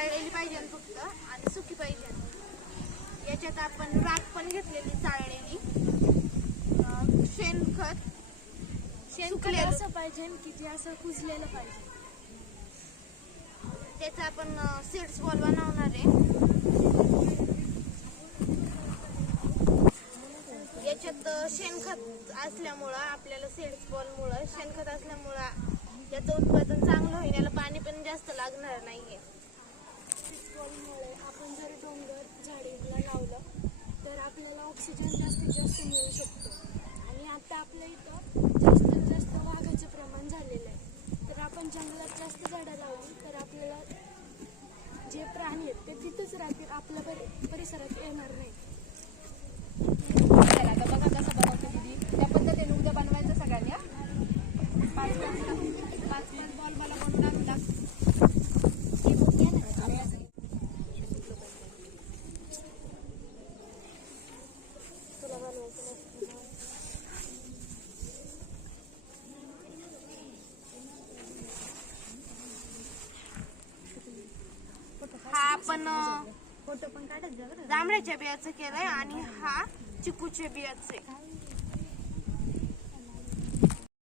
चाळलेली पाहिजे फक्त आणि सुकी पाहिजे। याच्यात आपण राख पण घेतलेली चाळलेली, शेणखत सुकलेलं असं पाहिजे की जे असं कुजलेलं पाहिजे। त्याचा आपण सीड्स बॉल बनवणार आहे। याच्यात शेणखत असल्यामुळं आपल्याला सीड्स बॉलमुळं शेणखत असल्यामुळं याचं उत्पादन चांगलं होईल, याला पाणी पण जास्त लागणार नाहीये। सीड्स बॉलमुळे आपण जर डोंगर झाडीला लावलं तर आपल्याला ऑक्सिजन जास्तीत जास्त मिळू शकतो। आणि आता आपल्या इथं जास्तीत जास्त वाघाचं प्रमाण झालेलं आहे, तर आपण जंगलात जास्त झाडं लावली तर आपल्याला जे प्राणी आहेत ते तिथंच राहतील, आपल्या परिसरात येणार नाही। आता बघा कसं बनवते दीदी, त्या पद्धतीने उद्या बनवायचं सगळ्यांनी। 5 बॉल मला बनवून आणून टाक। हा आपण जांभळ्याच्या बियाचं केलंय आणि हा चिकूच्या बियाचं आहे।